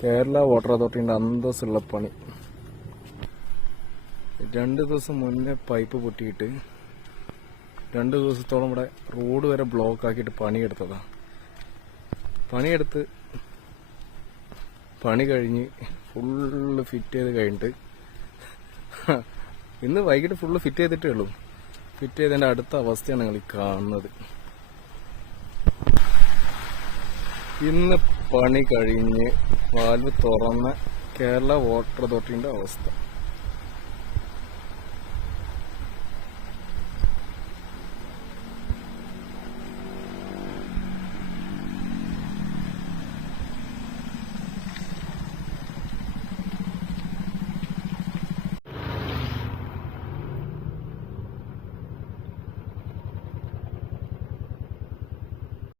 Kerala water അതോറിറ്റിന്റെ അന്തസ്സുള്ള പണി. 2 ദിവസം മുന്നേ പൈപ്പ് പൊട്ടിയിട്ട് 2 ദിവസത്തോളം ഇവിടെ റോഡ് വരെ ബ്ലോക്ക് ആക്കിയിട്ട് പണിയെടുത്തതാ. പണി കഴിഞ്ഞ് ഫുള്ള് ഫിറ്റ് ചെയ്ത് കഴിഞ്ഞിട്ട് ഇന്ന് വൈകിട്ട് ഫുള്ള് ഫിറ്റ് ചെയ്തിട്ടേ ഉള്ളൂ. ഫിറ്റ് ചെയ്തതിന്റെ അടുത്ത അവസ്ഥയാണ് നിങ്ങൾ ഈ കാണുന്നത്. ഇന്ന് പണി കഴിഞ്ഞ് വാൽവ് തുറന്ന കേരള വാട്ടർ അതോറിറ്റിന്റെ അവസ്ഥ.